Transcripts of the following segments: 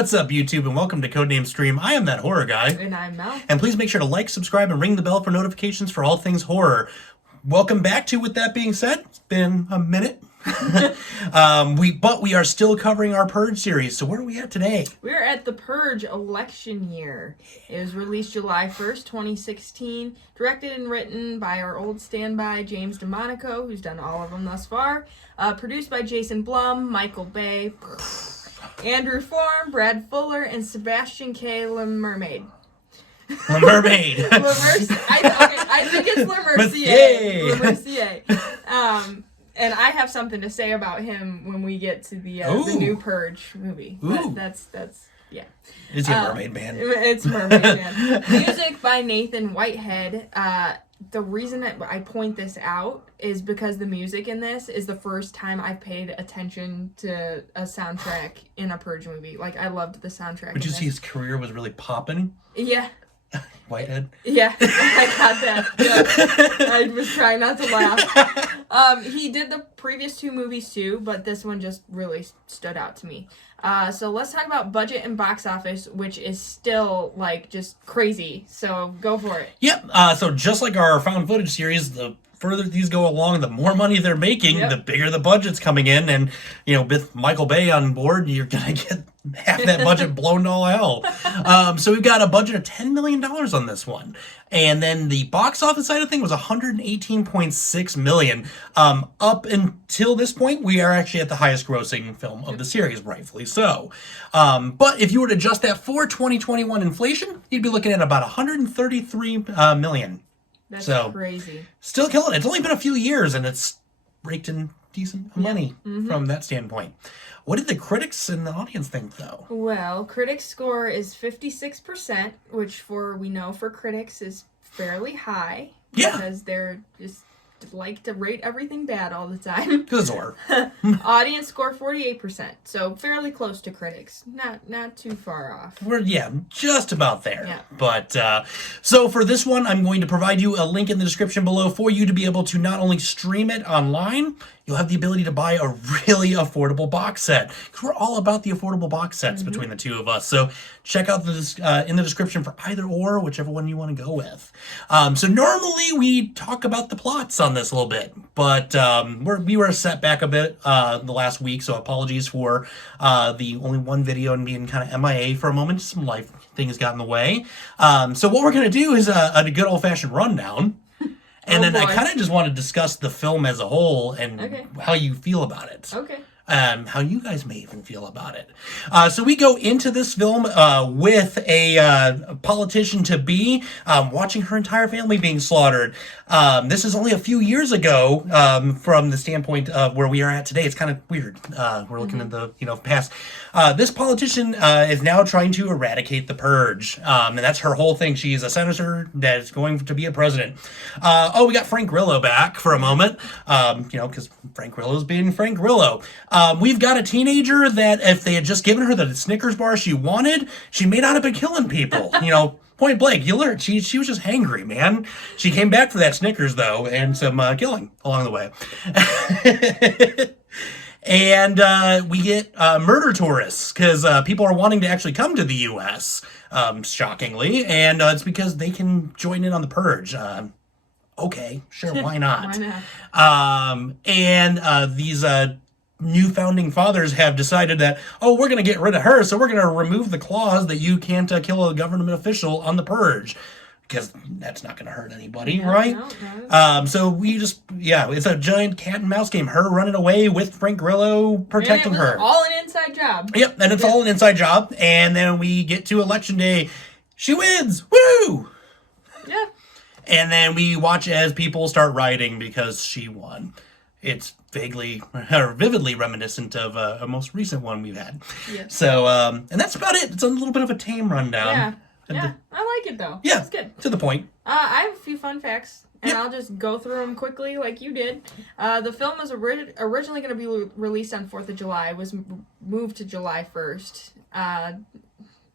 What's up, YouTube, and welcome to Codename Stream. I am that horror guy. And I'm Mel. And please make sure to like, subscribe, and ring the bell for notifications for all things horror. Welcome back to With That Being Said. It's been a minute. But we are still covering our Purge series. So where are we at today? We're at the Purge election year. It was released July 1st, 2016. Directed and written by our old standby, James DeMonico, who's done all of them thus far. Produced by Jason Blum, Michael Bay, Andrew Form, Brad Fuller, and Sebastian K. LeMermaid. Mermaid. I think it's LeMercier. LeMercier. And I have something to say about him when we get to the new Purge movie. That's yeah. Is he a mermaid man? It's Mermaid Man. Music by Nathan Whitehead. The reason that I point this out is because the music in this is the first time I've paid attention to a soundtrack in a Purge movie. Like, I loved the soundtrack. Would you see his career was really popping? Yeah. Whitehead? Yeah, I got that. Yeah. I was trying not to laugh. He did the previous two movies too, but this one just really stood out to me. So let's talk about budget and box office, which is still, like, just crazy. So go for it. Yep. So just like our found footage series, the further these go along, the more money they're making, the bigger the budget's coming in. And, you know, with Michael Bay on board, you're going to get half that budget blown to all hell. So we've got a budget of $10 million on this one. And then the box office side of thing was $118.6 million. Up until this point, we are actually at the highest grossing film of the series, rightfully so. But if you were to adjust that for 2021 inflation, you'd be looking at about $133 million. That's so crazy. Still killing it. It's only been a few years, and it's raked in decent money from that standpoint. What did the critics and the audience think, though? Well, critics' score is 56%, which we know for critics is fairly high. Yeah. Because they're just like to rate everything bad all the time. Because it's horror. Audience score 48%, so fairly close to critics. Not too far off. We're just about there. Yeah. But so for this one, I'm going to provide you a link in the description below for you to be able to not only stream it online, you'll have the ability to buy a really affordable box set. Because we're all about the affordable box sets between the two of us. So check out in the description for either or, whichever one you want to go with. So normally we talk about the plots on this a little bit, but we were set back a bit the last week, so apologies for the only one video and being kind of MIA for a moment. Some life things got in the way. So what we're going to do is a good old-fashioned rundown. And then I kind of just want to discuss the film as a whole and how you feel about it. Okay. How you guys may even feel about it. So we go into this film with a politician-to-be watching her entire family being slaughtered. This is only a few years ago from the standpoint of where we are at today. It's kind of weird. We're looking at the past. This politician is now trying to eradicate the Purge. And that's her whole thing. She's a senator that is going to be a president. We got Frank Grillo back for a moment. Because Frank Grillo's being Frank Grillo. We've got a teenager that if they had just given her the Snickers bar she wanted, she may not have been killing people. Point blank, you learned she was just hangry, man. She came back for that Snickers, though, and some killing along the way. And we get murder tourists, because people are wanting to actually come to the U.S., shockingly, and it's because they can join in on the Purge. Okay, sure, why not? Why not? These new founding fathers have decided that, we're going to get rid of her, so we're going to remove the clause that you can't kill a government official on the Purge. Because that's not going to hurt anybody, right? No. So we just, it's a giant cat and mouse game. Her running away with Frank Grillo protecting her. All an inside job. Yep, and it's all an inside job. And then we get to Election Day. She wins! Woo! Yeah. And then we watch as people start rioting because she won. It's vividly reminiscent of a most recent one we've had. Yeah. So, and that's about it. It's a little bit of a tame rundown. Yeah, I like it, though. Yeah, it's good. To the point. I have a few fun facts, and I'll just go through them quickly like you did. The film was originally going to be released on 4th of July. It was moved to July 1st.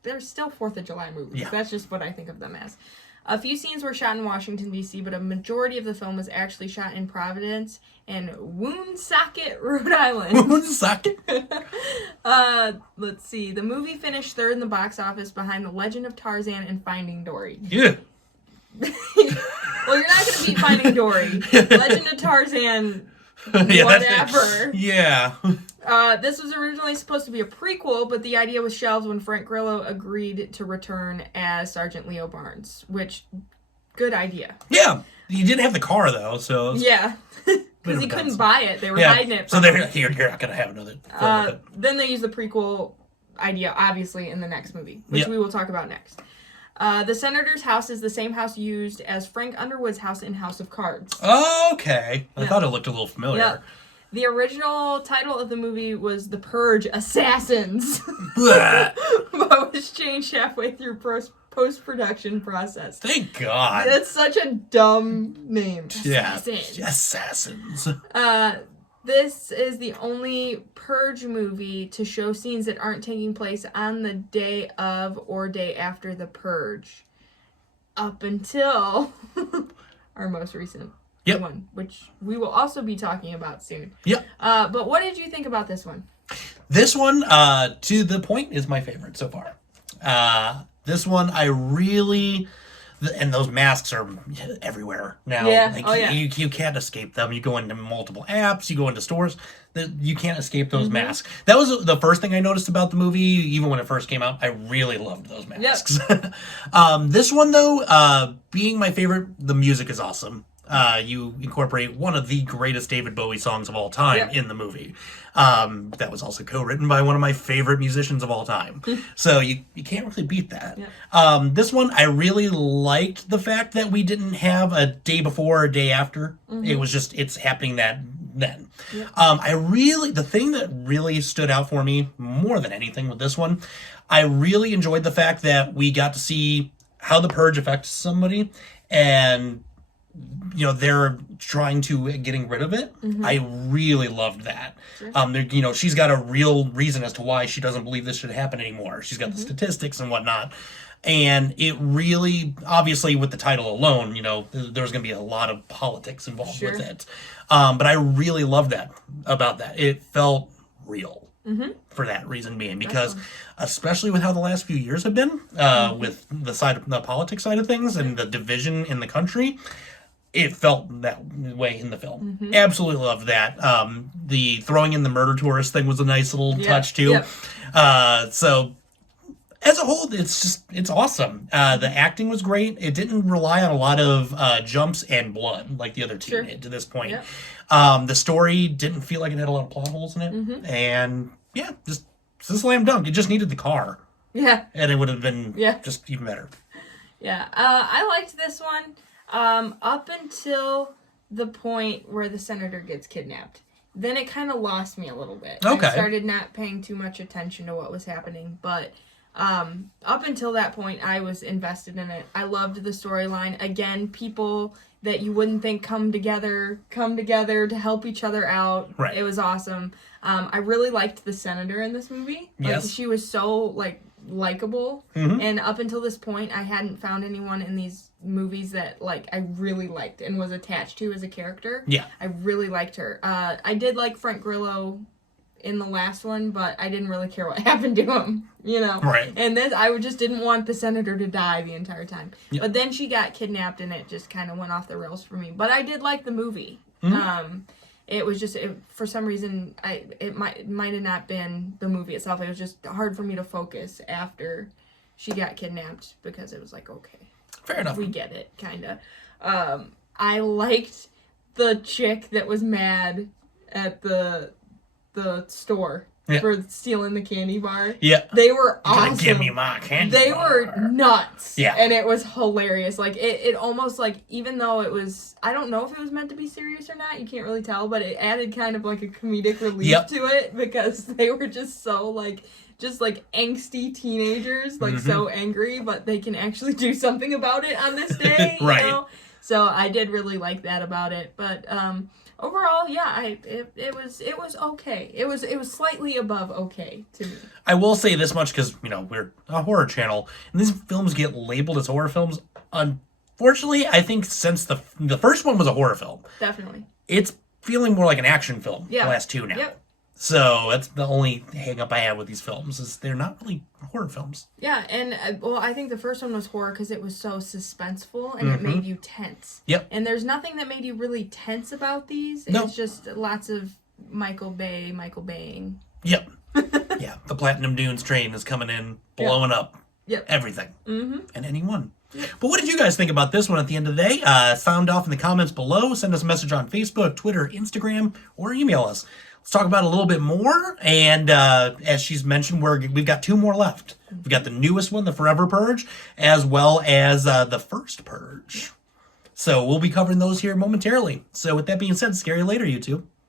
They're still 4th of July movies. Yeah. That's just what I think of them as. A few scenes were shot in Washington, D.C., but a majority of the film was actually shot in Providence and Woonsocket, Rhode Island. Woonsocket. Let's see. The movie finished third in the box office behind The Legend of Tarzan and Finding Dory. Yeah. Well, you're not going to beat Finding Dory. Legend of Tarzan, Yeah, whatever. Yeah. This was originally supposed to be a prequel, but the idea was shelved when Frank Grillo agreed to return as Sergeant Leo Barnes, which, good idea. Yeah. You didn't have the car, though, so... Yeah. Because he couldn't buy it. They were hiding it. So you're not going to have another film with it. Then they used the prequel idea, obviously, in the next movie, which we will talk about next. The Senator's house is the same house used as Frank Underwood's house in House of Cards. Okay. I thought it looked a little familiar. Yeah. The original title of the movie was The Purge Assassins, But but was changed halfway through post-production process. thank God. That's such a dumb name. Assassins. Yeah. Assassins. This is the only Purge movie to show scenes that aren't taking place on the day of or day after the Purge. Up until our most recent one, which we will also be talking about soon. Yep. But what did you think about this one? This one, to the point, is my favorite so far. This one, I really... And those masks are everywhere now. Yeah. You can't escape them. You go into multiple apps, you go into stores. You can't escape those masks. That was the first thing I noticed about the movie, even when it first came out. I really loved those masks. Yep. This one, though, being my favorite, the music is awesome. You incorporate one of the greatest David Bowie songs of all time in the movie. That was also co-written by one of my favorite musicians of all time. So you can't really beat that. Yeah. This one, I really liked the fact that we didn't have a day before or day after. It was just, it's happening then. Yeah. The thing that really stood out for me more than anything with this one, I really enjoyed the fact that we got to see how the Purge affects somebody, and they're trying to getting rid of it. I really loved that. Sure. She's got a real reason as to why she doesn't believe this should happen anymore. She's got the statistics and whatnot. And it really, obviously with the title alone, there's going to be a lot of politics involved with it. But I really loved that about that. It felt real. For that reason being, because especially with how the last few years have been, with the politics side of things and the division in the country, it felt that way in the film. Absolutely loved that. The throwing in the murder tourist thing was a nice little touch too. So as a whole, it's awesome. The acting was great. It didn't rely on a lot of jumps and blood like the other two did to this point. The story didn't feel like it had a lot of plot holes in it. And just it's a slam dunk. It just needed the car. Yeah. And it would have been just even better. Yeah. I liked this one up until the point where the senator gets kidnapped. Then it kind of lost me a little bit. Okay. I started not paying too much attention to what was happening, but up until that point, I was invested in it. I loved the storyline. Again, people that you wouldn't think come together to help each other out. Right. It was awesome. I really liked the senator in this movie. Yes. She was so, likable. And up until this point, I hadn't found anyone in these movies that, I really liked and was attached to as a character. Yeah. I really liked her. I did like Frank Grillo in the last one, but I didn't really care what happened to him, Right. And this, I just didn't want the senator to die the entire time. Yep. But then she got kidnapped, and it just kind of went off the rails for me. But I did like the movie. It was just, for some reason, it might have not been the movie itself. It was just hard for me to focus after she got kidnapped, because it was okay. Fair enough. We get it, kind of. I liked the chick that was mad at the store for stealing the candy bar. Yeah. They were awesome. Give me my candy bar. They were nuts. Yeah. And it was hilarious. It almost, even though it was, I don't know if it was meant to be serious or not, you can't really tell, but it added kind of a comedic relief to it, because they were just so, angsty teenagers, so angry, but they can actually do something about it on this day, right. So I did really like that about it, but, overall, it was okay. It was slightly above okay to me. I will say this much, because we're a horror channel, and these films get labeled as horror films Fortunately, I think since the first one was a horror film, Definitely. it's feeling more like an action film. Yeah. The last two now. Yep. So that's the only hang up I have with these films is they're not really horror films. Yeah, and well, I think the first one was horror because it was so suspenseful and it made you tense. Yep. And there's nothing that made you really tense about these. No. It's just lots of Michael Baying. Yep. Yeah. The Platinum Dunes train is coming in, blowing up. Yep. Everything. And anyone. But what did you guys think about this one at the end of the day? Sound off in the comments below. Send us a message on Facebook, Twitter, Instagram, or email us. Let's talk about it a little bit more. And as she's mentioned, we've got 2 more left. We've got the newest one, the Forever Purge, as well as the first Purge. So we'll be covering those here momentarily. So with that being said, scary later, YouTube.